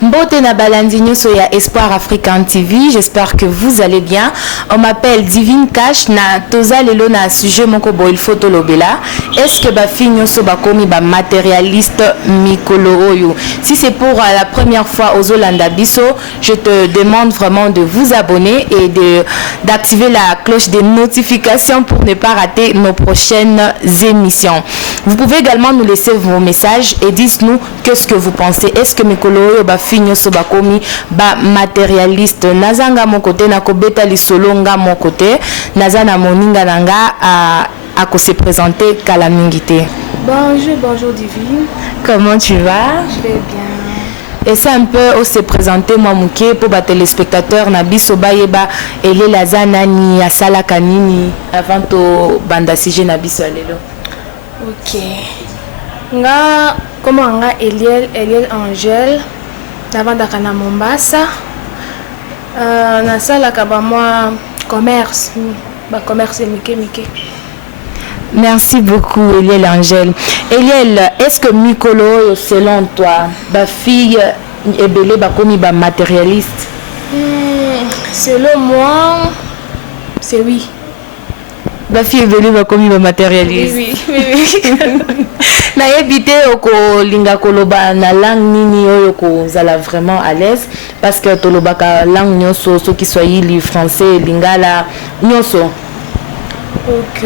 Mbote na balandi nyoso ya Espoir African TV, j'espère que vous allez bien. On m'appelle Divine Cash na toza lelo na sujet moko boy photo lobela. Est-ce que ba fi nyoso ba komi ba matérialiste mikolo oyo? Si c'est pour la première fois aux Olanda Biso, je te demande vraiment de vous abonner et d'activer la cloche des notifications pour ne pas rater nos prochaines émissions. Vous pouvez également nous laisser vos messages et dites-nous qu'est-ce que vous pensez. Est-ce que mikolo oyo ba finyo so bakomi ba matérialiste? Nazanga mon côté na kobeta lisolonga mon côté nazana moninga nanga à se présenter Kalamingité. Bonjour Divine. Comment tu vas? Je vais bien. Et c'est un peu au se présenter moi mouké pour ba téléspectateurs na biso bayeba ele lazana ni asala kanini avant to banda sujet na biso lelo. OK. Nga comment nga Eliel Angel navandaka na Mombasa. Nasalaka ba moi commerce mike. Merci beaucoup Eliel Angel. Eliel, est-ce que mikolo selon toi ba fille ebele ba komi ba matérialiste? Selon moi, c'est oui. Ba fille ebele ba komi ba matérialiste. Oui. Na éviter oko linga koloba na langue nini oyo ko zala vraiment à l'aise parce que tolobaka langue nyonso so ki swahili français lingala nyonso. OK.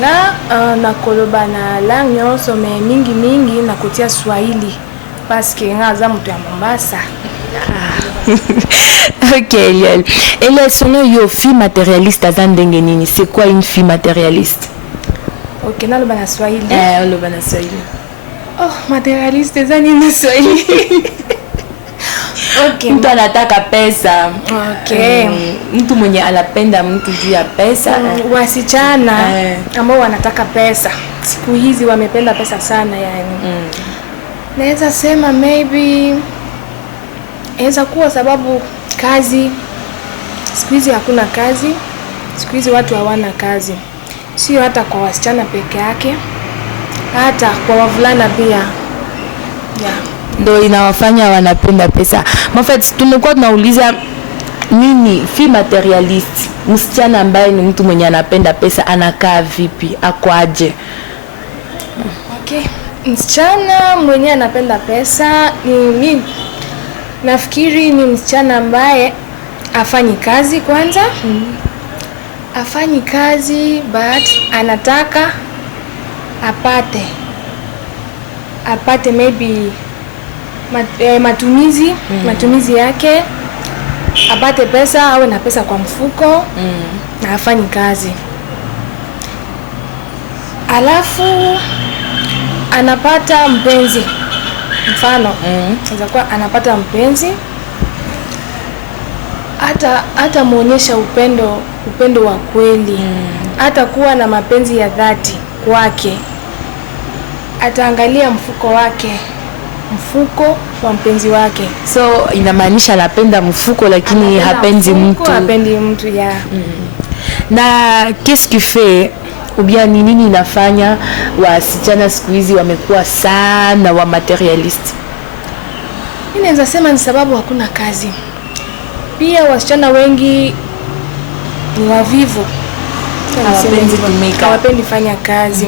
Na koloba na langue nyonso mais mingi na kotia swahili parce que nga za mutu ya Mombasa. OK Eliel. Eliel sono yo fille matérialiste azandenge nini? C'est quoi une fille matérialiste? OK, na loba na swahili. Loba na swahili. Oh, matérialiste zani na swahili. OK. Mtu anataka pesa. OK. Mtu mwenye anapenda mtu juu ya pesa. Wasichana ambao wanataka pesa. Siku hizi wamependa pesa sana yani. Naweza sema maybe inaweza kuwa sababu kazi. Siku hizi hakuna kazi. Siku hizi watu hawana kazi. Sio hata kwa wasichana peke yake. Hata kwa wavulana pia. Yeah. Ndo inawafanya wanapenda pesa. En fait, tumekuwa tunauliza nini fille matérialiste? Msichana ambaye ni mtu mwenye anapenda pesa anakaa vipi? Akwaje? Okay. Msichana mwenye anapenda pesa ni nafikiri ni msichana ambaye afanyi kazi kwanza. Afanyi kazi but anataka apate maybe matumizi yake, apate pesa, awe na pesa kwa mfuko na afanyi kazi. Alafu anapata mpenzi. Mfano, inaweza anapata mpenzi hata muonyesha upendo wa kweli. Hata kuwa na mapenzi ya dhati kwake. Ataangalia mfuko wa mpenzi wake. So inamaanisha anapenda mfuko lakini hapendi mtu ya. Na qu'est-ce qui fait ou bien ni nini inafanya wasichana siku hizi wamekuwa sana wa materialist? Mimi naweza sema ni sababu hakuna kazi. Pia wasichana wengi ni wavivu. Hawapendi fanya kazi.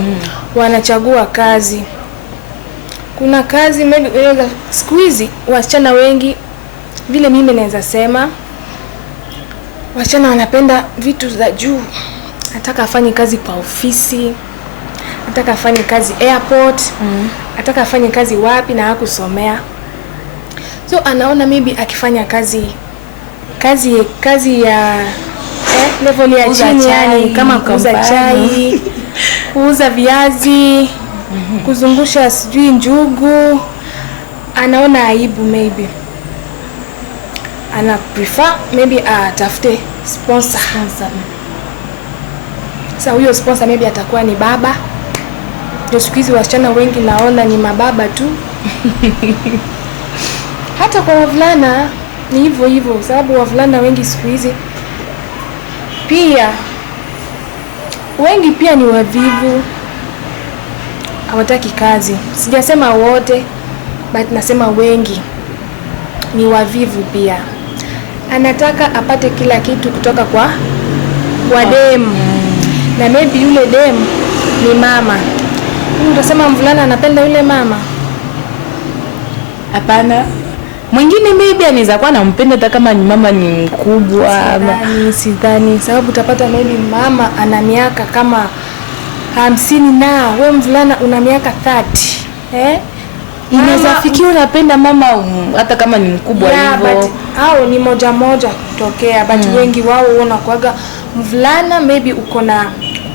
Wanachagua kazi. Kuna kazi siku hizi wasichana wengi vile mimi naweza sema wasichana wanapenda vitu za juu. Nataka afanye kazi kwa ofisi, nataka afanye kazi airport, nataka afanye kazi wapi na hakusomea. So anaona maybe akifanya kazi ya level ya chini yani kama kuuza chai, kuuza viazi, kuzungusha sijui njugu, anaona aibu maybe. Ana prefer maybe atafute sponsor. Sasa huyo sponsor maybe atakuwa ni baba. Ndio siku hizi wasichana wengi naona ni mababa tu. Hata kwa wavulana ni hivyo sababu wavulana wengi siku hizi pia wengi pia ni wavivu. Hawataki kazi. Sijasema wote but nasema wengi. ni wavivu pia. Anataka apate kila kitu kutoka kwa demu. Na maybe yule demu ni mama. Utasema mvulana anapenda yule mama? Hapana. Mwingine maybe anaweza kuwa anampenda hata kama ni mama ni mkubwa. Sidhani, sababu utapata maybe mama ana miaka kama 50 na wewe mvulana una miaka 30. Inaweza fikia unapenda mama hata kama ni mkubwa hivyo. Au ni moja kutokea, but wengi wao wanakuaga mvulana maybe uko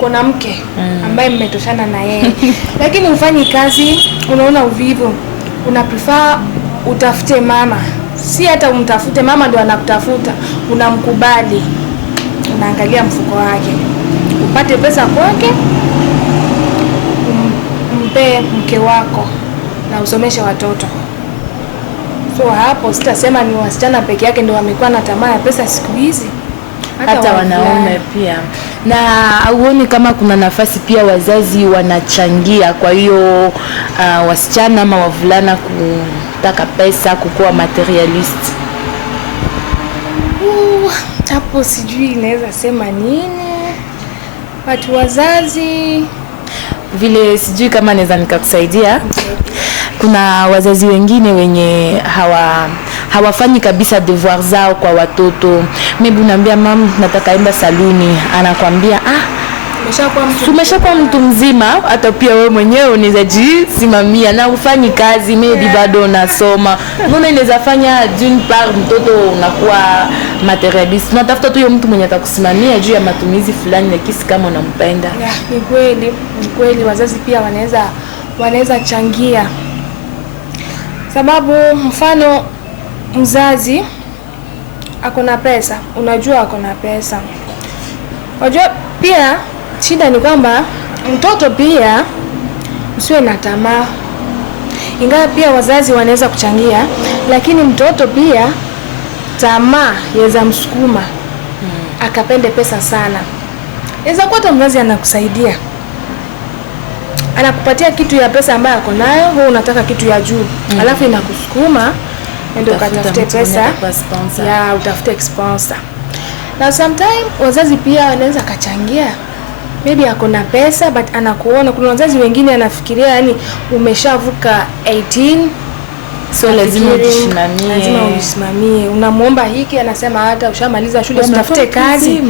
na mke ambaye mmetoshana na yeye. Lakini ufanyi kazi, unaona uvivu. Una prefer utafute mama. Si hata umtafute mama ndio anakutafuta, unamkubali. Unaangalia mfuko wake. Upate pesa kwake, umpe mke wako na usomeshe watoto. So hapo sitasema ni wasichana peke yake ndio wamekuwa na tamaa ya pesa siku hizi. Hata wanaume pia. Na auoni kama kuna nafasi pia wazazi wanachangia kwa hiyo wasichana ama wavulana kutaka pesa, kukuwa materialist? Hapo sijui naweza sema nini. Watu wazazi vile sijui kama naweza nikakusaidia. Kuna wazazi wengine wenye hawafanyi kabisa devoir zao kwa watoto. Maybe unaambia mama nataka enda saluni, anakuambia umeshakuwa mtu mzima, hata pia wewe mwenyewe unaweza jisimamia na ufanyi kazi, maybe bado unasoma. Mbona inaweza fanya d'une part mtoto unakuwa materialist. Unatafuta tu yule mtu mwenye atakusimamia juu ya matumizi fulani, lakini kama unampenda. Ni kweli wazazi pia wanaweza changia. Sababu mfano mzazi akona pesa, unajua akona pesa. Unajua pia shida ni kwamba mtoto pia usiwe na tamaa. Ingawa pia wazazi wanaweza kuchangia, lakini mtoto pia tamaa yaweza msukuma akapende pesa sana. Inaweza kuwa hata mzazi anakusaidia, anakupatia kitu ya pesa ambayo ako nayo, wewe unataka kitu ya juu. Alafu inakusukuma ndio ukatafute pesa ya utafute sponsor. Na sometimes wazazi pia wanaweza kachangia. Maybe ako na pesa but anakuona. Kuna wazazi wengine anafikiria yani umeshavuka 18 so lazima ujisimamie. Unamuomba hiki, anasema hata ushamaliza shule usitafute kazi.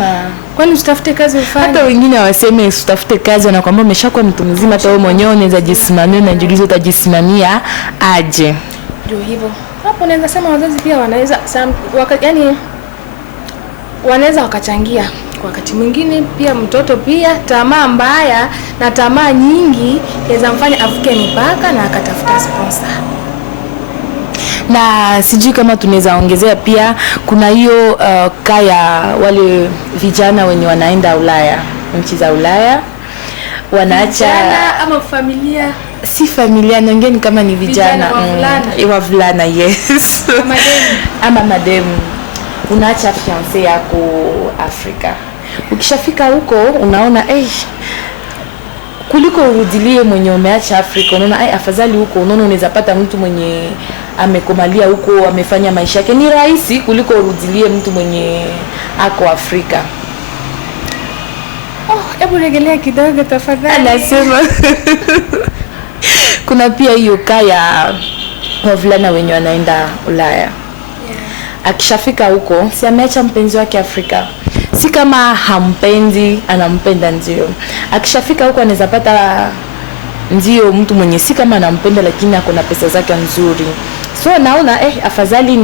Kwani usitafute kazi ufanye? Hata wengine hawasemi usitafute kazi, wanakuambia umeshakuwa mtu mzima, hata wewe mwenyewe unaweza jisimamia, na jiulize utajisimamia aje. Ndio hivyo. Hapo naweza sema wazazi pia wanaweza yani wanaweza wakachangia. Wakati mwingine pia mtoto pia tamaa mbaya na tamaa nyingi inaweza mfanya avuke mipaka na akatafuta sponsor. Na sijui kama tunaweza ongezea pia kuna hiyo kaya wale vijana wenye wanaenda Ulaya, nchi za Ulaya, wanaacha vijana ama familia, si familia nyingine kama ni vijana wavulana yes ama mademu. Unaacha fiancé yako Afrika. Ukishafika huko unaona kuliko urudilie mwenye umeacha Afrika, unaona afadhali huko, unaona unaweza pata mtu mwenye amekomalia huko, amefanya maisha yake, ni rahisi kuliko urudilie mtu mwenye ako Afrika. Hebu rejelea kidogo tafadhali. Anasema kuna pia hiyo kaya wavulana wenye wanaenda Ulaya. Akishafika huko, si ameacha mpenzi wake Afrika. Si kama hampendi, anampenda ndio. Akishafika huko anaweza pata ndio mtu mwenye si kama anampenda lakini ako na pesa zake nzuri. So naona afadhali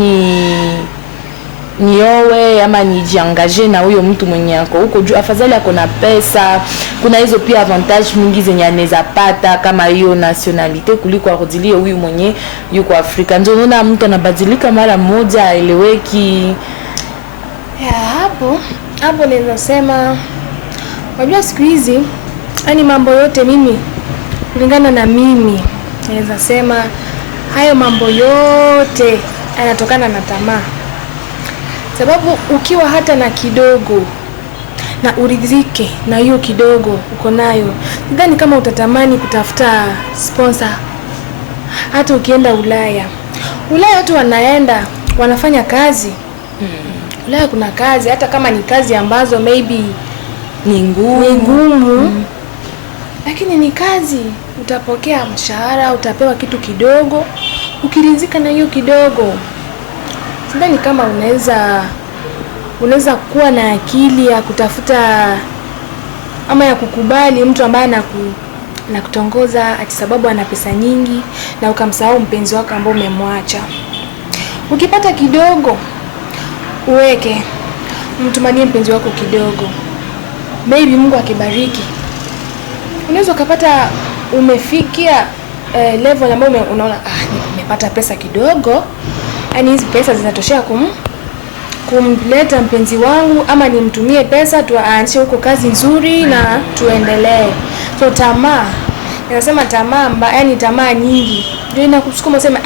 niowe ama nijiangaje na huyo mtu mwenye ako huko juu, afadhali ako na pesa. Kuna hizo pia avantage mingi zenye anaweza pata kama hiyo nationalite kuliko arudilie huyu mwenye yuko Afrika. Ndio unaona mtu anabadilika mara moja, aeleweki. Hapo naweza sema wajua siku hizi yani mambo yote, mimi kulingana na mimi naweza sema hayo mambo yote yanatokana na tamaa. Sababu ukiwa hata na kidogo na uridhike na hiyo kidogo uko nayo, sidhani kama utatamani kutafuta sponsor. Hata ukienda Ulaya watu wanaenda wanafanya kazi. Ulaya kuna kazi, hata kama ni kazi ambazo maybe ni ngumu. Lakini ni kazi, utapokea mshahara, utapewa kitu kidogo, ukiridhika na hiyo kidogo. Sidhani kama unaweza kuwa na akili ya kutafuta ama ya kukubali mtu ambaye anakutongoza ati sababu ana pesa nyingi na ukamsahau mpenzi wako ambao umemwacha. Ukipata kidogo uweke, mtumanie mpenzi wako kidogo. Maybe Mungu akibariki, unaweza ukapata umefikia level ambayo unaona nimepata pesa kidogo, yani hizi pesa zinatoshea kumleta mpenzi wangu, ama nimtumie pesa tuanze huko kazi nzuri na tuendelee. So tamaa, nasema tamaa yani tamaa nyingi ndio inakusukuma useme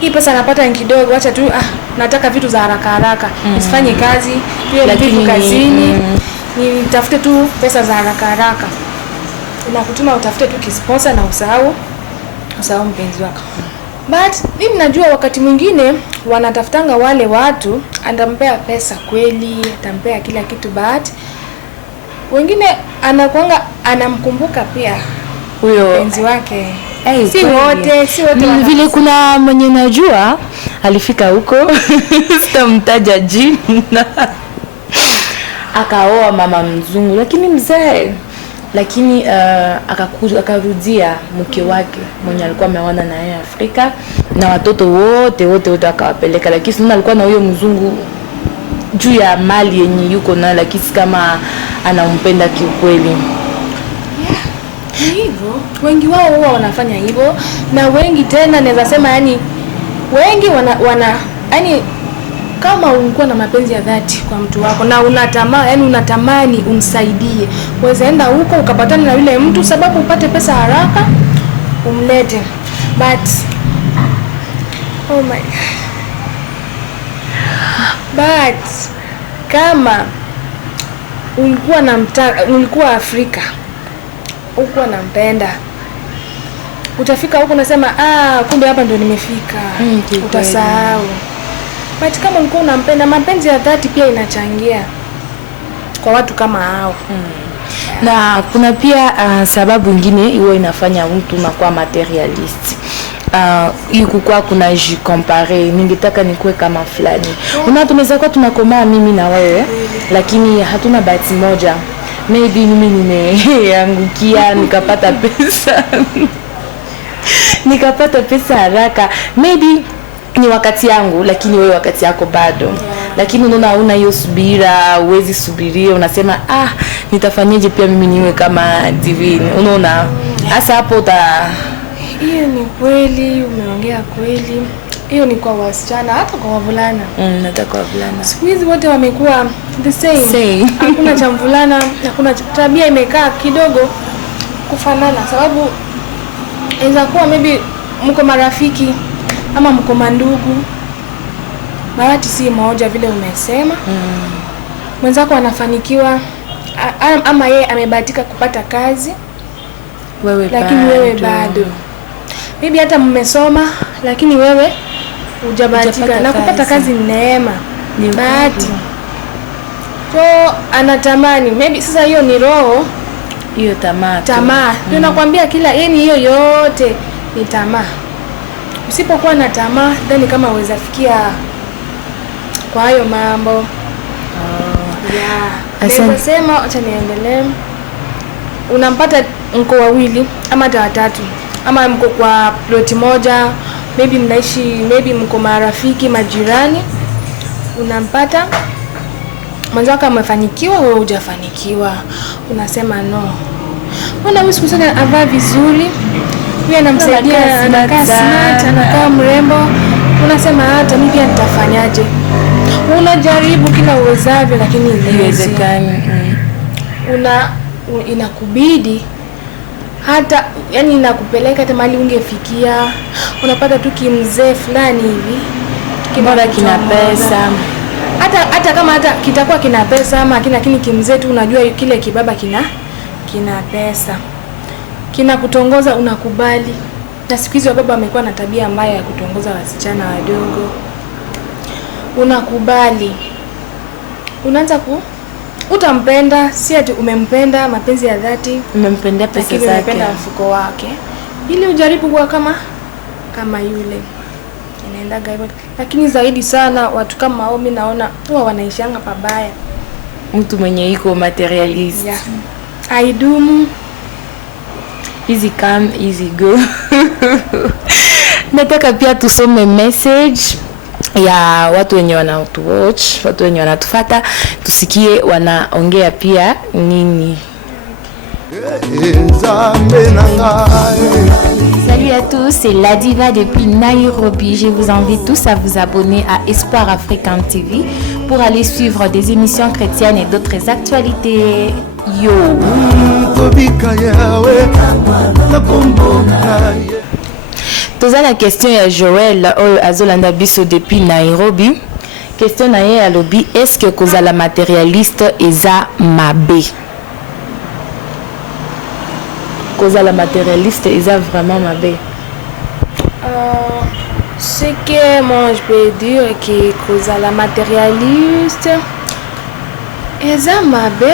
hii pesa napata ni kidogo, acha tu nataka vitu za haraka. Nisifanye kazi, niwe mvivu kazini, nitafute tu pesa za haraka. Inakutuma utafute tu kisponsor na usahau mpenzi wako. But mimi najua wakati mwingine wanatafutanga wale watu, atampea pesa kweli, atampea kila kitu, but wengine anakuanga anamkumbuka pia huyo mpenzi wake. Si wote vile. Kuna mwenye najua alifika huko sitamtaja jina akaoa mama mzungu, lakini mzee, lakini akarudia mke wake mwenye alikuwa ameona na yeye Afrika, na watoto wote akawapeleka, lakini sasa alikuwa na huyo mzungu juu ya mali yenye yuko na, lakini kama anampenda kiukweli. Hivyo wengi wao huwa wanafanya hivyo, na wengi tena naweza sema yani wengi yani kama ulikuwa na mapenzi ya dhati kwa mtu wako na unatamani umsaidie, uweze enda huko ukapatana na yule mtu sababu upate pesa haraka umlete. But oh my God. But kama ulikuwa Afrika, ulikuwa nampenda, utafika huko unasema kumbe hapa ndio nimefika, utasahau. But kama ulikuwa unampenda, mapenzi ya dhati pia inachangia kwa watu kama hao. Na kuna pia sababu nyingine hiyo inafanya mtu unakuwa materialist. Kukua kuna jicompare, ningetaka nikuwe kama fulani. Tunaweza kuwa tunakomaa mimi na wewe, lakini hatuna bahati moja. Maybe mimi nimeangukia nikapata pesa haraka. Maybe ni wakati yangu, lakini wewe wakati yako bado. Lakini unaona una hiyo subira, uwezi subiria, unasema nitafanyaje pia mimi niwe kama Divine. Unaona? Hasa hapo hiyo ni kweli, umeongea kweli. Hiyo ni kwa wasichana, hata kwa wavulana. Nataka kwa wavulana. Siku hizi wote wamekuwa the same. Hakuna cha mvulana, hakuna tabia imekaa kidogo kufanana, sababu inaweza kuwa maybe mko marafiki ama mko mandugu. Bahati si moja vile umesema. Mwenzako anafanikiwa ama yeye amebahatika kupata kazi, lakini wewe bado. Maybe hata mmesoma lakini wewe hujabahatika, na kupata kazi ni neema, ni bahati. So anatamani maybe sasa, hiyo ni roho, hiyo tamaa. Ndio nakwambia kila hiyo yote ni tamaa. Usipokuwa na tamaa then kama uweza fikia kwa hayo mambo. Naweza sema acha niendelee. Unampata mko wawili ama hata watatu, ama mko kwa ploti moja, maybe mnaishi, maybe mko marafiki, majirani. Unampata mwenzako amefanikiwa, wewe hujafanikiwa. Unasema no. Mbona huyu siku sana avaa vizuri? Yeye anamsaidia, anakaa smart, anakaa mrembo. Unasema hata mimi pia nitafanyaje? Unajaribu kila uwezavyo lakini haiwezekani. Inakubidi hata yani inakupeleka hata mahali ungefikia. Unapata tu kimzee fulani hivi kibora kina pesa, hata kama hata kitakuwa kina pesa ama lakini kimzee tu, unajua kile kibaba kina pesa, kina kutongoza, unakubali. Na siku hizo baba amekuwa na tabia mbaya ya kutongoza wasichana wadogo. unakubali, unaanza utampenda, si ati umempenda mapenzi ya dhati, umempenda pesa zake, umempenda mfuko wake, ili ujaribu kuwa kama yule. Inaendaga hivyo. Lakini zaidi sana watu kama hao mimi naona huwa wanaishanga pabaya. Mtu mwenye iko materialist. Yeah. Aidumu. Easy come, easy go. Nataka pia tusome message ya watu wenye wanatuwatch, watu wenye wanatufuata, tusikie wanaongea pia nini. Salut à tous, c'est la Diva depuis Nairobi. Je vous invite tous à vous abonner à Espoir Africain TV pour aller suivre des émissions chrétiennes et d'autres actualités. Yo! Toza la question ya Joël Azolanda Biso depuis Nairobi. Question na ye alobi, est-ce que kozala matérialiste eza mabe? Kozala matérialiste eza vraiment mabe? Ce que moi je peux dire que kozala matérialiste eza mabe.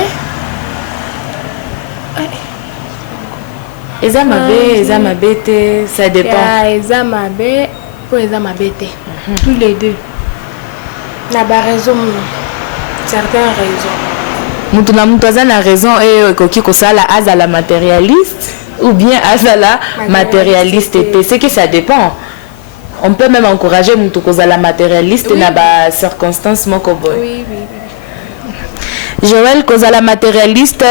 Eza mabe, eza mabete, ça dépend. Yeah, eza mabe, pour eza mabete. Tous les deux. Na ba raison, certaines raisons. Mutu na mutu aza na raison et koki kosala azala matérialiste ou bien azala matérialiste et c'est que ça dépend. On peut même encourager mutu kozala matérialiste na ba circonstances moko boy. Oui. Joël kozala matérialiste,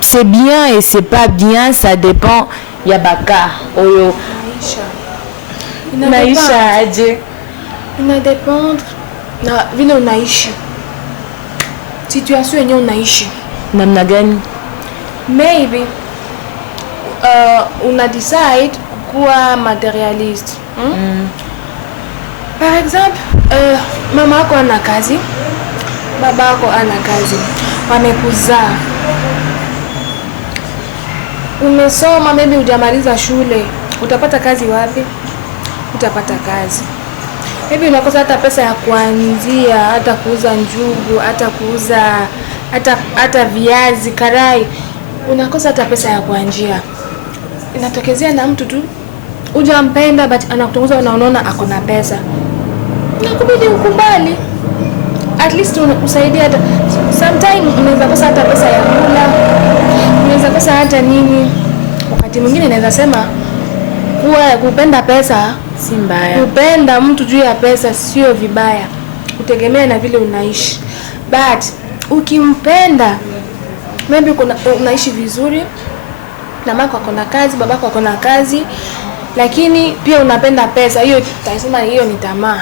c'est bien et c'est pas bien, ça dépend. Yabaka oyo maisha aje ina dépendre na vile unaishi, situation yenyewe unaishi namna gani. Maybe una decide kuwa materialist. Par exemple, mama yako ana kazi, baba yako ana kazi, wamekuzaa, umesoma, maybe hujamaliza shule, utapata kazi wapi? Utapata kazi, maybe unakosa hata pesa ya kuanzia, hata kuuza njugu, hata kuuza hata viazi karai, unakosa hata pesa ya kuanzia. Inatokezea na mtu tu hujampenda but anakutongoza, unaona ako na pesa, inakubidi ukubali, at least usaidie. Hata sometimes unaweza kosa hata pesa ya kula, unaweza kosa hata nini. Wakati mwingine naweza sema kupenda pesa si mbaya, kupenda mtu juu ya pesa sio vibaya, kutegemea na vile unaishi. But ukimpenda, maybe unaishi vizuri na mama yako na kazi, baba yako na kazi, lakini pia unapenda pesa, hiyo tutasema hiyo ni tamaa.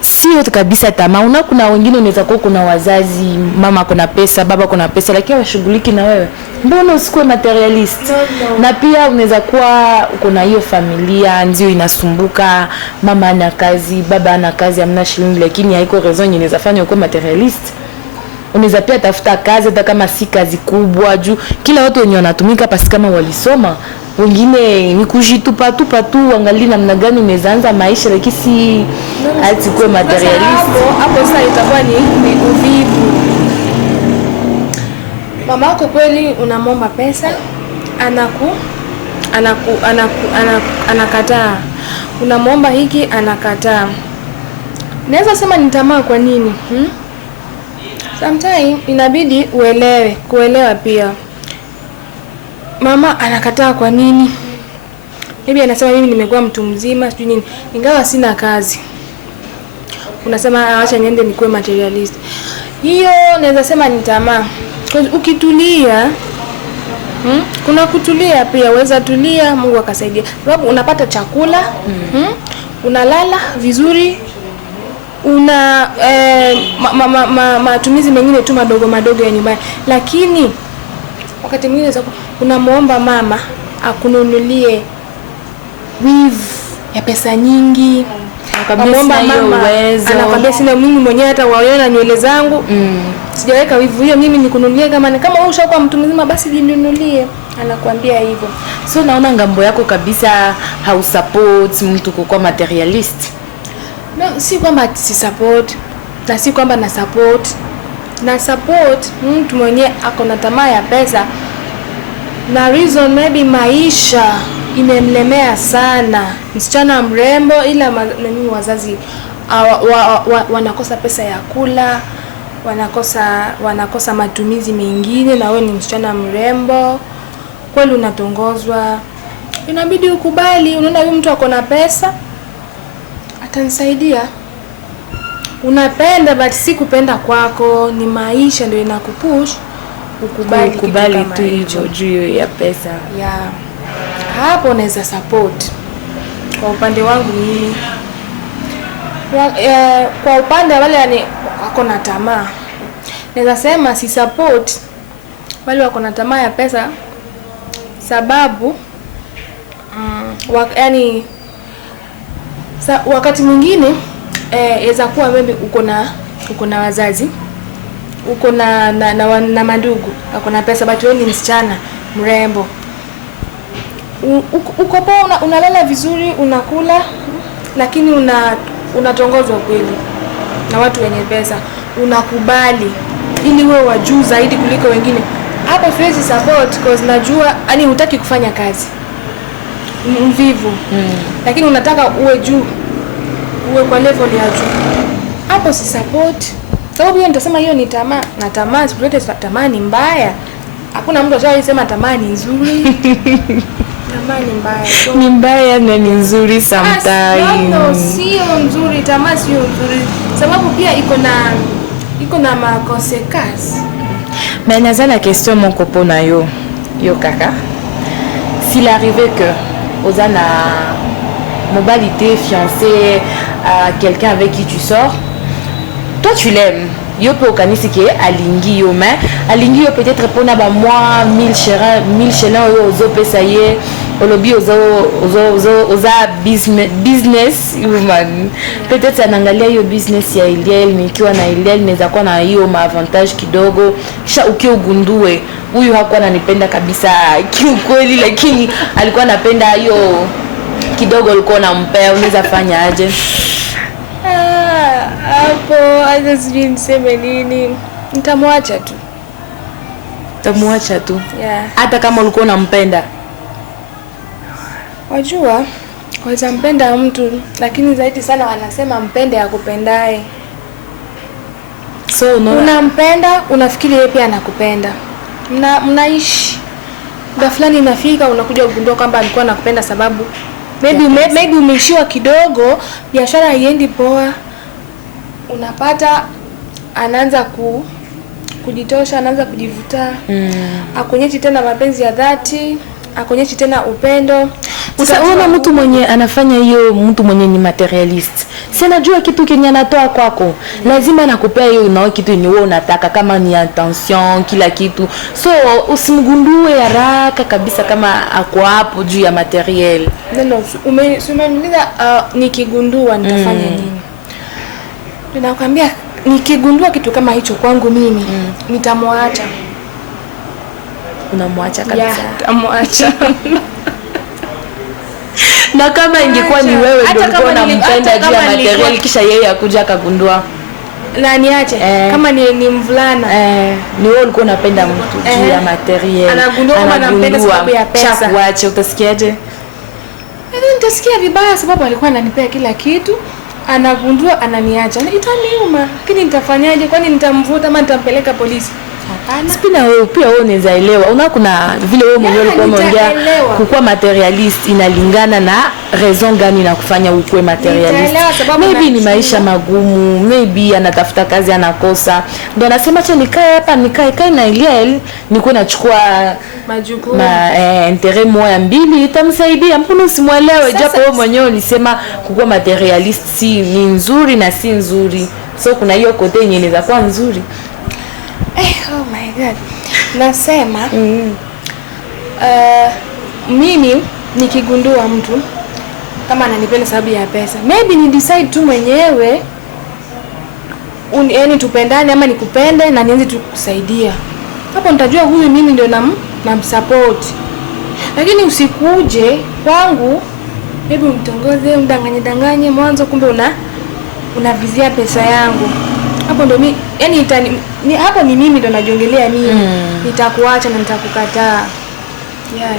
Sio kabisa tamaa. Kuna wengine unaweza kuwa kuna wazazi, mama kuna pesa, baba kuna pesa, lakini washughuliki na wewe. Mbona usikue materialist? No. Na pia unaweza kuwa kuna hiyo familia ndio inasumbuka, mama ana kazi, baba ana kazi, hamna shilingi, lakini haiko raison inaweza fanya uko materialist. Unaweza pia tafuta kazi hata kama si kazi kubwa, juu kila watu wenye wanatumika pasi kama walisoma. Wengine ni kujitupa tu, angalia namna gani unaweza anza maisha, lakini si ati kuwa materialist. Hapo sasa itakuwa ni uvivu. Mama yako kweli unamwomba pesa, anakataa. Unamwomba hiki, anakataa. Naweza sema ni tamaa. Kwa nini? Sometimes inabidi kuelewa pia. Mama anakataa kwa nini? Maybe anasema mimi nimekuwa mtu mzima, sijui nini, ingawa sina kazi. Unasema acha niende nikuwe materialist. Hiyo naweza sema ni tamaa. Ukitulia, kuna kutulia pia, uweza tulia, Mungu akasaidia. Sababu unapata chakula, unalala vizuri, una matumizi mengine tu madogo ya nyumbani. Lakini wakati mwingine unamuomba mama akununulie weave ya pesa nyingi, Anakwambia mama anakwambia sina, mimi mwenyewe hata waona nywele zangu sijaweka wivu hiyo, mimi nikununulie. Kama wewe ushakuwa mtu mzima basi jinunulie, anakuambia hivyo. So naona ngambo yako kabisa hausupport mtu kuwa materialist. No, si kwamba si support na si kwamba na support. Na support mtu mwenye ako na tamaa ya pesa na reason maybe maisha imemlemea sana. Msichana mrembo ila nani wazazi wanakosa pesa ya kula, wanakosa matumizi mengine, na wewe ni msichana mrembo kweli unatongozwa, inabidi ukubali. Unaona huyu mtu ako na pesa atanisaidia, unapenda but si kupenda kwako, ni maisha ndio inakupush ukubali tu hivyo juu ya pesa. Yeah. Hapo naweza support. Kwa upande wangu mimi kwa upande wale yani wako na tamaa, naweza sema si support wale wako na tamaa ya pesa, sababu yani wakati mwingine inaweza kuwa maybe uko na wazazi, uko na mandugu uko na pesa, but wewe ni msichana mrembo, uko poa, unalala vizuri, unakula, lakini unatongozwa kweli na watu wenye pesa, unakubali ili wewe wajuu zaidi kuliko wengine. Hapo siwezi support because najua yani hutaki kufanya kazi, mvivu, lakini unataka uwe juu, uwe kwa level ya juu. Hapo si support, sababu hiyo nitasema hiyo ni tamaa, na tamaa siku zote tamaa ni mbaya. Hakuna mtu atakayesema tamaa ni nzuri. Tamaa ni mbaya. So, ni mbaya na ni nzuri sometimes. No, sio nzuri, tamaa sio nzuri. Sababu pia iko na makonsequences. Mais naza la question mon copo na yo kaka. S'il arrivait que Ozana mobalité fiancé à quelqu'un avec qui tu sors, toi tu l'aimes, yo peut organiser qui alingi yo, mais alingi yo peut-être pour na ba moi 1000 shillings yo ozo pesa ye olobi oza business woman, peut-être anangalia yo business ya Iliel, nikiwa na Iliel naweza kuwa na hiyo avantage kidogo, kisha ukiugundue huyu hakuwa ananipenda kabisa kiukweli, lakini alikuwa anapenda hiyo kidogo alikuwa anampea, unaweza fanya aje? Hapo hata sijui niseme nini, nitamwacha tu. Utamwacha tu? Yeah. Hata kama ulikuwa unampenda? Wajua, waweza mpenda mtu, lakini zaidi sana wanasema mpende akupendaye. So unampenda, unafikiri yeye pia anakupenda. Mnaishi. Muda fulani inafika unakuja kugundua kwamba alikuwa anakupenda sababu maybe umeishiwa kidogo, biashara haiendi poa. Unapata anaanza kujitosha, anaanza kujivuta. Akonyeshi tena mapenzi ya dhati, akonyeshi tena upendo. Utaona mtu mwenye anafanya hiyo, mtu mwenye ni materialist. Si najua kitu kenye anatoa kwako, lazima anakupea hiyo na kitu yenye wewe unataka, kama ni attention kila kitu. So usimgundue haraka kabisa kama ako hapo juu ya material. No, umeniuliza nikigundua nitafanya nini? Ninakwambia nikigundua kitu kama hicho kwangu mimi, nitamwacha. Unamwacha kabisa? Yeah, nitamwacha. Na kama ingekuwa ni wewe ndio ulikuwa unampenda juu ya material kisha yeye akuja akagundua na niache, kama ni mvulana ni wewe ulikuwa unapenda mtu juu ya material, anagundua kama anampenda sababu ya pesa, chakuache, utasikiaje? Nitasikia vibaya sababu alikuwa ananipea kila kitu, anagundua ananiacha, itaniuma, lakini nitafanyaje? Kwani nitamvuta ama nitampeleka polisi? Hapana. Sipina wewe pia wewe unaweza elewa. Kuna vile wewe mwenyewe ulikuwa unaongea kukuwa materialist inalingana na raison gani na kufanya ukue materialist. Maybe ni maisha magumu, maybe anatafuta kazi anakosa. Ndio anasema acha nikae hapa, nikae na Iliel, niko nachukua majukumu intérêt moja mbili itamsaidia. Mbona usimuelewe? Japo wewe mwenyewe ulisema kukuwa materialist si ni nzuri na si nzuri. So kuna hiyo kote yenye inaweza kuwa nzuri. Oh my God. Nasema mimi nikigundua mtu kama ananipenda sababu ya pesa, maybe ni decide tu mwenyewe yaani tupendane ama nikupende na nianze tu kusaidia. Hapo nitajua huyu mimi ndio namsupport. Lakini usikuje kwangu maybe umtongoze, mdanganye mwanzo kumbe unavizia pesa yangu. Hapo ndo hapo ni mimi ndo najiongelea mimi. Nitakuacha na nitakukataa.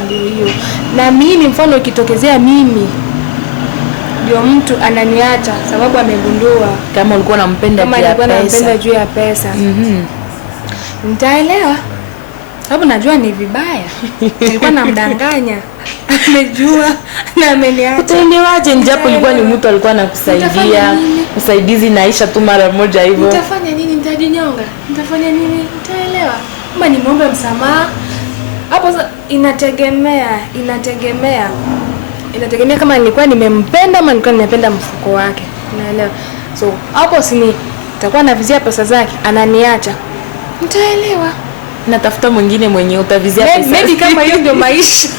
Ndio hiyo. Na mimi mfano ikitokezea mimi ndio mtu ananiacha sababu amegundua kama ulikuwa unampenda juu ya pesa. Nitaelewa. Sababu najua ni vibaya. Nilikuwa namdanganya. Amejua na ameniacha. Utaelewaje japo ilikuwa ni mtu alikuwa anakusaidia. Usaidizi naisha tu mara moja hivyo. Nitafanya nini? Nitajinyonga. Nitafanya nini? Nitaelewa. Kama niombe msamaha. Hapo inategemea kama nilikuwa nimempenda ama nilikuwa nimependa mfuko wake. Unaelewa? So hapo nitakuwa navizia pesa zake, ananiacha. Nitaelewa. Natafuta mwingine mwenye utavizia pesa. Maybe kama hiyo ndio maisha.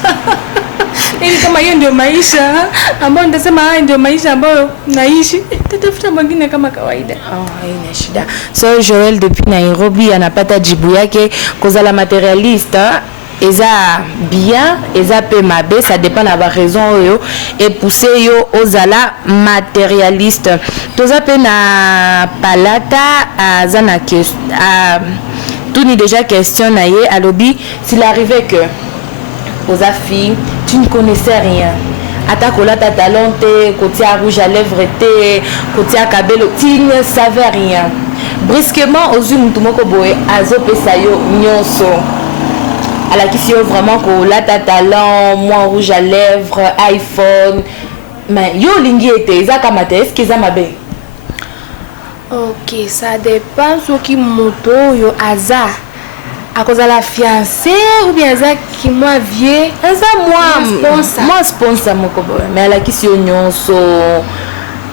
Kama hiyo ndio maisha ambayo nitasema haya ndio maisha ambayo naishi, tatafuta mwingine kama kawaida. Haina shida. So Joel depuis Nairobi anapata jibu yake kozala materialiste. Eza bien, eza pe mabe, ça dépend de la raison yo et pousser yo ozala matérialiste. Toza pe na palata azana tout ni déjà question na ye alobi s'il arrivait que aux filles tu ne connaissais rien. Ata kolata talon te, kotia rouge à lèvres te, kotia kabelo, tu ne savais rien. Brusquement aux yeux mutumoko boye azo pesa yo nyonso. À la qui vraiment que la talent, moi rouge à lèvres, iPhone, mais yo lingi était ça comme est-ce qu'ils ont mabé? Ok, ça dépend ce qui moto yo aza. À cause de la fiancée ou bien ça qui moi vieux, moi sponsor mon cobo, mais à la qui si nyonso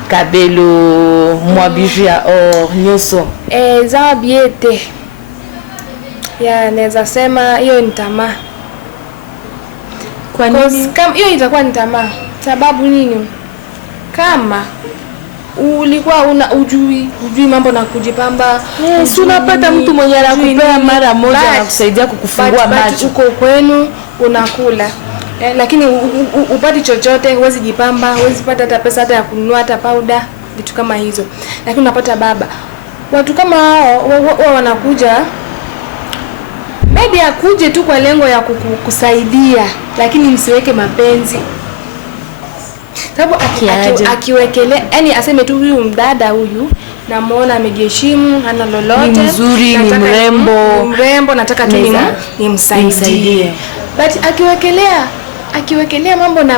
kabelo, moi bijou à or nyonso. Ça bien été. Ya naweza sema hiyo ni tamaa. Kwa nini? Kama hiyo itakuwa ni tamaa. Sababu nini? Kama ulikuwa ujui mambo na kujipamba, unapata mtu mwenye anakupea mara moja na kusaidia kukufungua macho. Uko kwenu unakula. Lakini upati chochote, huwezi jipamba, huwezi pata hata pesa hata ya kununua hata powder, vitu kama hizo. Lakini unapata baba. Watu kama hao wanakuja maybe akuje tu kwa lengo ya kukusaidia, lakini msiweke mapenzi. Sababu akiwekelea, yani aseme tu huyu mdada huyu namuona amejiheshimu, hana lolote, ni mzuri, ni mrembo, nataka tu nimsaidie. But akiwekelea mambo na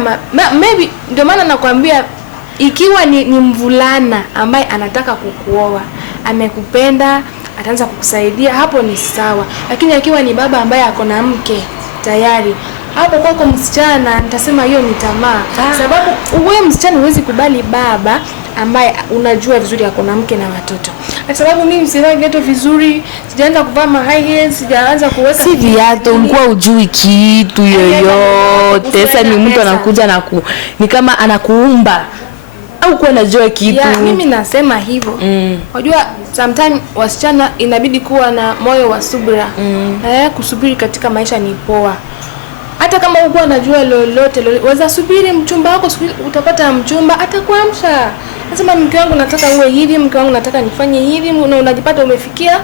maybe ndio maana nakwambia ikiwa ni mvulana ambaye anataka kukuoa, amekupenda, ataanza kukusaidia, hapo ni sawa. Lakini akiwa ni baba ambaye ako na mke tayari, hapo kwako msichana nitasema hiyo ni tamaa. Sababu wewe msichana huwezi kubali baba ambaye unajua vizuri ako na mke na watoto. Kwa sababu mimi sivai viatu vizuri, sijaanza kuvaa ma high heels, sijaanza kuweka si viatu, ulikuwa ujui kitu yoyote. Sasa ni mtu anakuja ni kama anakuumba au kwa najua kitu. Mimi nasema hivyo. Unajua sometimes wasichana inabidi kuwa na moyo wa subira. Kusubiri katika maisha ni poa. Hata kama uko unajua lolote, waweza subiri mchumba wako, utapata mchumba atakuamsha. Nasema mke wangu nataka uwe hivi, mke wangu nataka nifanye hivi, na unajipata umefikia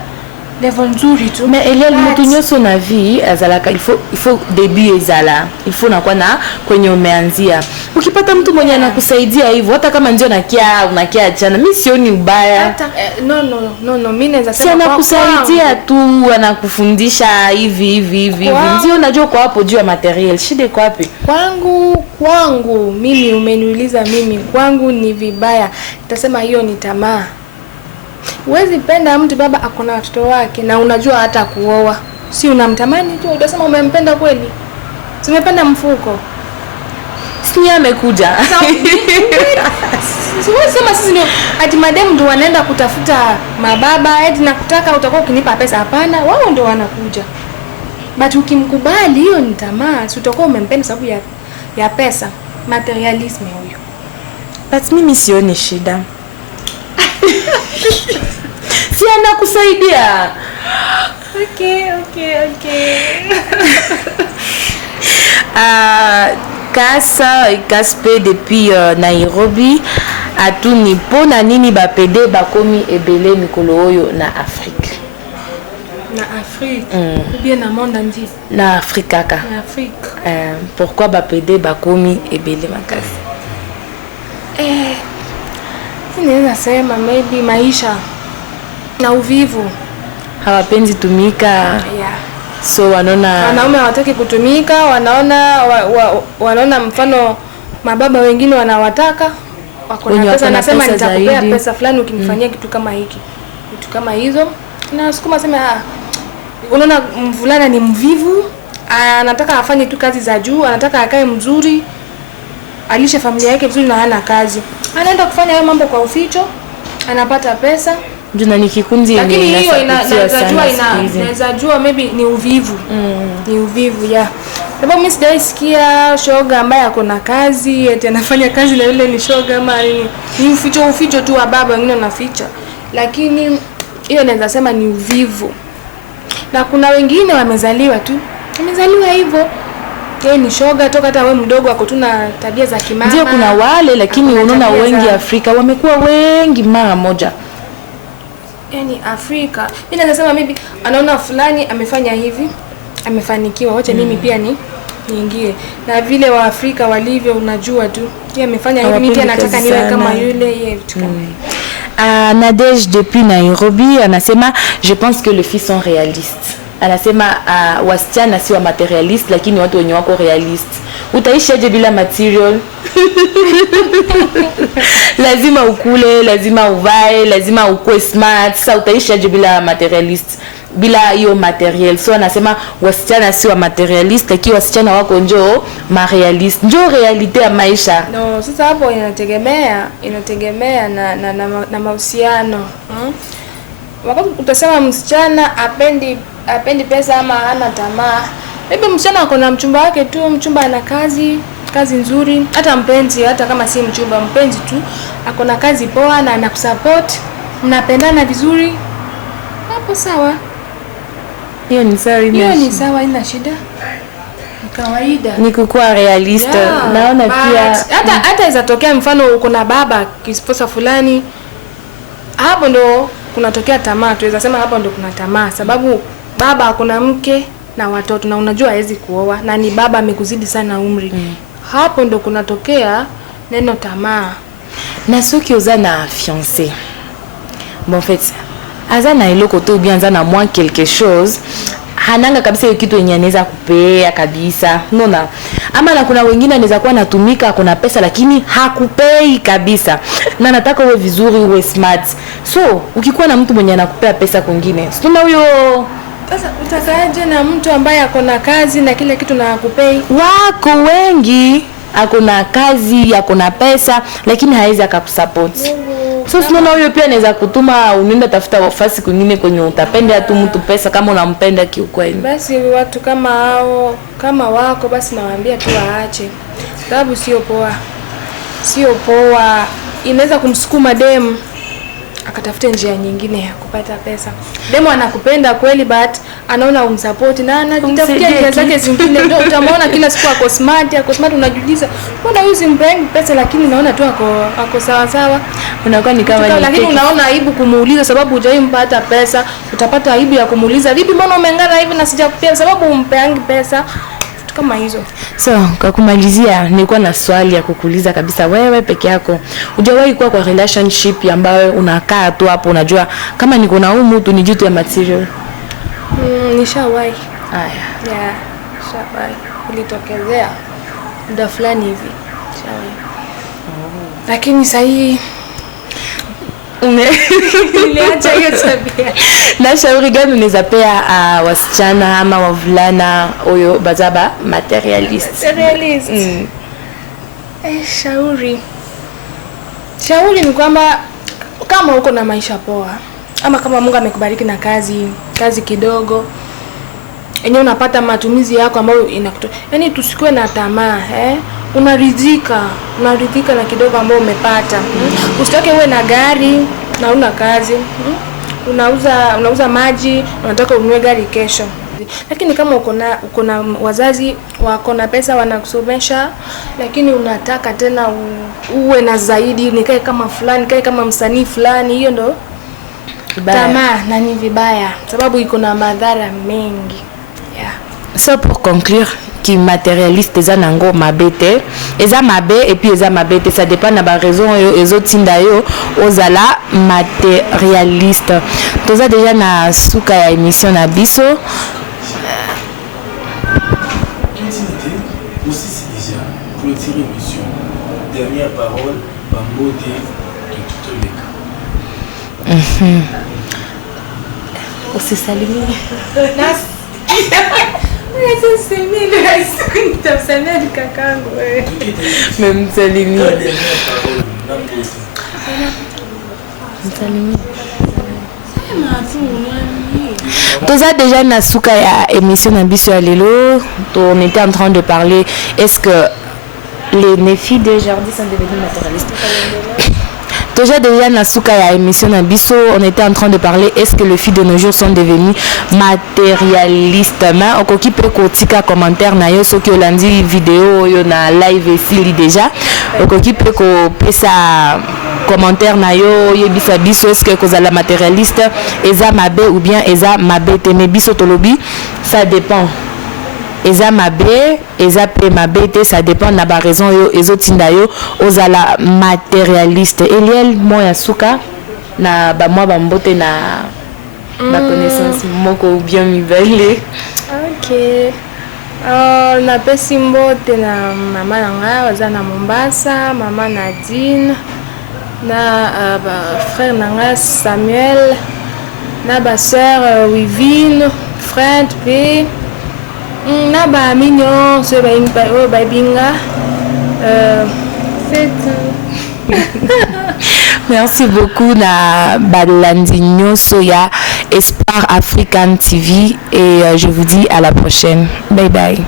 level nzuri tu. Mais elle mtu nyoso na vie azalaka il faut début ezala. Il faut nakuwa na kwenye umeanzia. Ukipata mtu mwenye anakusaidia hivyo, hata kama ndio unakia jana, mimi sioni ubaya. Hata no, mimi naweza sema kwa anakusaidia tu, anakufundisha hivi. Ndio unajua kwa hapo juu ya material. Shida iko wapi? Kwangu mimi umeniuliza mimi, kwangu ni vibaya. Nitasema hiyo ni tamaa. Huwezi penda mtu baba akona watoto wake na unajua hata kuoa. Si unamtamani tu, utasema umempenda kweli? Simependa mfuko. Sisi amekuja. Siwezi sema sisi ndio ati madem ndio wanaenda kutafuta mababa eti nakutaka utakuwa ukinipa pesa, hapana, wao ndio wanakuja. But ukimkubali hiyo ni tamaa, si utakuwa umempenda sababu ya pesa, materialism huyo. But mimi sioni shida. Si anakusaidia. Okay. Ikaspe depuis Nairobi atuni pona nini ba PD bakomi ebele mikolo oyo na Afrique. Na Afrique ou bien na monde entier? Na Afrique kaka. Na Afrique. Pourquoi ba PD bakomi ebele makasi? Ninaweza sema maybe maisha na uvivu. Hawapendi tumika. Yeah. So wanaume hawataki kutumika, wanaona mfano mababa wengine wanawataka wako na pesa, nasema nitakupea pesa fulani ukinifanyia kitu kama hiki, kitu kama hizo. Na sukuma sema unaona mvulana ni mvivu, anataka afanye tu kazi za juu, anataka akae mzuri, alishe familia yake vizuri na hana kazi. Anaenda kufanya hayo mambo kwa uficho, anapata pesa. Juna ni kikundi yenye inaweza jua maybe ni uvivu. Ni uvivu ya. Sababu mimi sijaisikia shoga ambaye ako na kazi eti anafanya kazi na yule ni shoga ama ni uficho tu wa baba wengine wanaficha. Lakini hiyo naweza sema ni uvivu. Na kuna wengine wamezaliwa hivyo. Yeye ni shoga toka hata wewe mdogo wako tu na tabia za kimama. Ndio kuna wale, lakini unaona wengi Afrika wamekuwa wengi mara moja. Yani Afrika, mimi nasema maybe anaona fulani amefanya hivi, amefanikiwa, wacha mimi pia niingie. Na vile wa Afrika walivyo unajua tu, yeye amefanya hivi, mimi pia nataka niwe kama yule, yeye vitu kama. Nadej depuis Nairobi anasema je pense que les filles sont réalistes. Anasema wasichana si wa materialist lakini watu wenye wako realist. Utaishi aje bila material? Lazima ukule, lazima uvae, lazima ukue smart. Sasa utaishi aje bila materialist? Bila hiyo material. So anasema wasichana si wa materialist lakini wasichana wako njoo marealist. Njoo realite ya maisha. No, sasa hapo inategemea na mahusiano. Wakati utasema msichana apendi pesa ama hana tamaa, maybe msichana ako na mchumba wake tu, mchumba ana kazi nzuri, hata mpenzi, hata kama si mchumba, mpenzi tu ako na kazi poa na anakusupport, mnapendana vizuri, hapo sawa. Hiyo ni sawa, ina shida. Ni kawaida. Ni kukuwa realist. Yeah, naona pia hata izatokea mfano uko na baba kisposa fulani, hapo ndo kunatokea tamaa. Tuweza sema hapo ndo kuna tamaa, sababu baba akona mke na watoto na unajua hawezi kuoa na ni baba amekuzidi sana umri. Hapo ndo kunatokea neno tamaa. Na soki oza na fiancé, bon fait aza na iloko to bien aza na moi quelque chose, hananga kabisa hiyo kitu yenye anaweza kupea kabisa. Unaona? Ama na kuna wengine anaweza kuwa anatumika kuna pesa lakini hakupei kabisa. Na nataka uwe vizuri, uwe smart. So, ukikuwa na mtu mwenye anakupea pesa kwingine, sio huyo. Sasa utakaje na mtu ambaye ako na kazi na kila kitu na hakupei? Wako wengi ako na kazi, ako na pesa lakini hawezi akakusupport. So sinaona huyo pia anaweza kutuma unaenda tafuta nafasi kwingine kwenye utapenda tu mtu pesa kama unampenda kiukweli. Basi watu kama hao kama wako basi nawaambia tu waache. Sababu sio poa. Inaweza kumsukuma demu akatafuta njia nyingine ya kupata pesa. Demo anakupenda kweli but anaona umsupport na anajitafutia njia zake zingine. Ndio utamwona kila siku ako smart unajiuliza, mbona huyu simpengi pesa lakini naona tu ako sawa. Unakuwa ni kama lakini unaona aibu kumuuliza sababu hujampa hata pesa. Utapata aibu ya kumuuliza, vipi mbona umengana hivi na sijakupea sababu umpeangi pesa. Kama hizo. So, kwa kumalizia nilikuwa na swali ya kukuuliza kabisa, wewe peke yako hujawahi kuwa kwa relationship ambayo unakaa tu hapo unajua kama niko na huyu mtu ni jitu ya material? Nishawahi. Haya. Yeah, nishawahi. Ilitokezea muda fulani hivi. Nishawahi. Lakini sasa niliacha hiyo tabia. Na shauri gani unaweza pea wasichana ama wavulana oyo bazaba materialist? Shauri ni kwamba kama uko na maisha poa ama kama Mungu amekubariki na kazi kidogo yenyewe unapata matumizi yako ambayo inakutoa, yani tusikue na tamaa. Unaridhika na kidogo ambayo umepata. Usitake uwe na gari na una kazi. Unauza maji, unataka ununue gari kesho. vizuri. Lakini kama uko na wazazi wako na pesa wanakusomesha, lakini unataka tena uwe na zaidi, nikae kama fulani, nikae kama msanii fulani, hiyo ndo tamaa na ni vibaya sababu iko na madhara mengi. Yeah. So pour conclure, qui matérialiste eza nango mabete eza mabe et puis eza mabete, ça dépend na ba raison yo ezotinda yo ozala matérialiste. Toza déjà na suka ya émission na biso. Intimité aussi, c'est déjà clôturer l'émission. Dernière parole par mot de tout le cas. Aussi salimé. Même salimé. Toza déjà na suka ya émission na biso ya lelo, on était en train de parler est-ce que les filles d'aujourd'hui sont devenues matérialistes. Déjà na suka ya émission na biso, on était en train de parler est-ce que les filles de nos jours sont devenues matérialistes. Mais okoki pe kotika commentaire na yo soki olandi vidéo yo na live ici déjà. Okoki pe ko pesa commentaire na yo yebisa biso est-ce que kozala matérialiste eza mabe ou bien eza mabete. Mais biso tolobi ça dépend. Eza mabe, eza pe mabete, ça dépend na ba raison yo ezotinda yo ozala matérialiste. Eliel moya suka na ba mwa ba mbote na ba connaissance moko bien mibale. OK. Na pesi mbote na mama nanga waza na Mombasa, mama Nadine, na ba frère nanga Samuel, na ba sœur Wivine, Fred P. Na ba mignon ce ba binga. C'est tout. Merci beaucoup na balandinho soya Espoir African TV et je vous dis à la prochaine. Bye bye.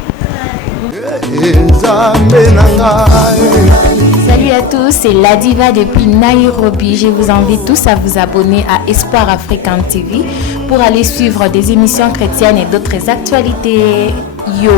Salut à tous, c'est la diva depuis Nairobi. Je vous invite tous à vous abonner à Espoir African TV pour aller suivre des émissions chrétiennes et d'autres actualités. Yo!